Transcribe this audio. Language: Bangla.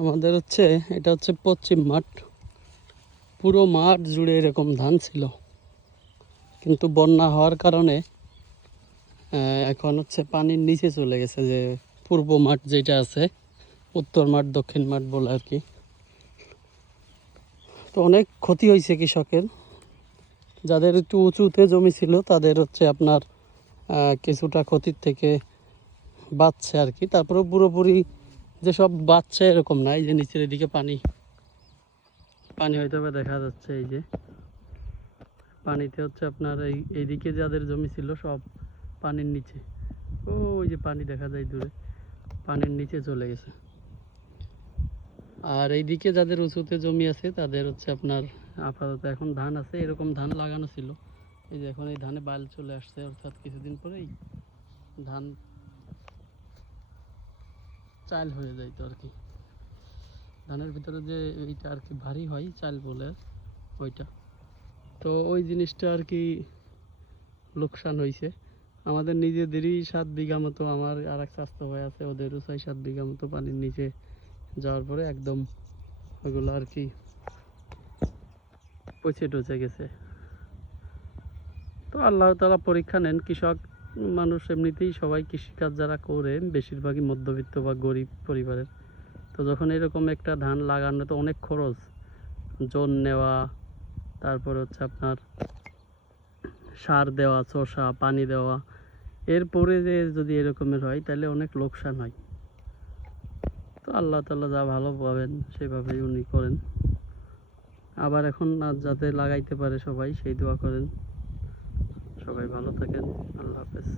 আমাদের এটা হচ্ছে পশ্চিম মাঠ। পুরো মাঠ জুড়ে এরকম ধান ছিল, কিন্তু বন্যা হওয়ার কারণে এখন পানির নিচে চলে গেছে। যে পূর্ব মাঠ যেটা আছে, উত্তর মাঠ দক্ষিণ মাঠ বলে আর কি। তো অনেক ক্ষতি হয়েছে কৃষকের। যাদের একটু উঁচুতে জমি ছিল তাদের আপনার কিছুটা ক্ষতির থেকে বাঁচছে আর কি। তারপরে পুরোপুরি যেসব বাঁচছে এরকম না। এই যে নিচের এদিকে পানি পানি হয়তো দেখা যাচ্ছে। এই যে পানিতে আপনার এইদিকে যাদের জমি ছিল সব পানির নিচে। ওই যে পানি দেখা যায় দূরে, পানির নিচে চলে গেছে। আর এইদিকে যাদের উঁচুতে জমি আছে তাদের আপনার আপাতত এখন ধান আছে, এরকম ধান লাগানো ছিল। এই যে এখন এই ধানে বাইল চলে আসছে, অর্থাৎ কিছুদিন পরেই ধান চাল হয়ে যাইতো আর কি। ধানের ভিতরে যে এইটা আর কি ভারী হয় চাল বলে ওইটা। তো ওই জিনিসটা আর কি লোকসান হয়েছে। আমাদের নিজেদেরই 7 বিঘা মতো, আমার আর এক স্বাস্থ্য ভাই আছে, ওদেরও 6-7 বিঘা মতো পানির নিচে যাওয়ার পরে একদম ওগুলো আর কি পচে টচে গেছে। তো আল্লাহ তাআলা পরীক্ষা নেন। কৃষক মানুষ এমনিতেই সবাই কৃষিকাজ যারা করে বেশিরভাগই মধ্যবিত্ত বা গরিব পরিবারের। তো যখন এরকম একটা ধান লাগানো, তো অনেক খরচ, জন নেওয়া, তারপরে আপনার সার দেওয়া, চষা, পানি দেওয়া, এরপরে যে যদি এরকমের হয় তাহলে অনেক লোকসান হয়। তো আল্লাহ তাআলা যা ভালো পাবেন সেভাবেই উনি করেন। আবার এখন যাতে লাগাইতে পারে সবাই সেই দোয়া করেন। সবাই ভালো থাকেন। আল্লাহ হাফেজ।